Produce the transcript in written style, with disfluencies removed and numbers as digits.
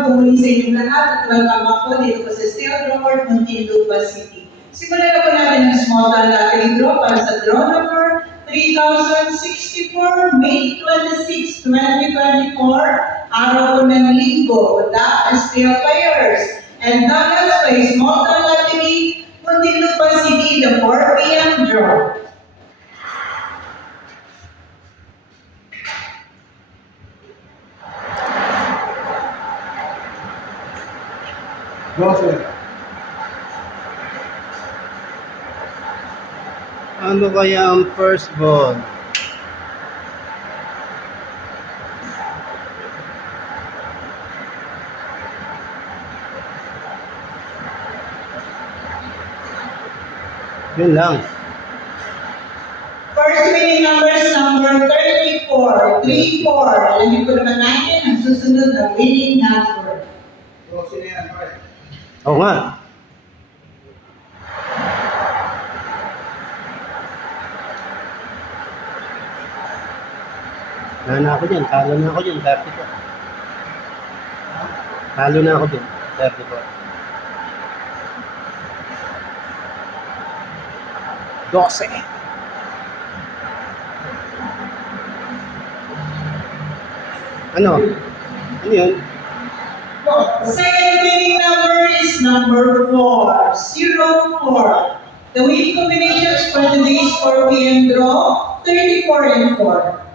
magandang po muli sa inyong lahat at welcome ako dito po sa Steel Drawer, Muntinlupa City. Simulan na po natin ang small town lottery draw para sa draw number 3064, May 26, 2024, araw po ng linggo. That is steel players. And dollars by small town lottery, Muntinlupa City, the 4 p.m. draw. Ano kaya ang first ball? Yun lang. First winning numbers number 34, 34. Alam niyo po naman natin ang susunod na winning number. Oo nga. Nana ako dyan. Talo na ako dyan. 34. Talo na ako dyan. 34. 12. Ano? Ano yun? Second winning number is number 4, 04. The winning combinations for today's 4 p.m. draw, 34 and 4.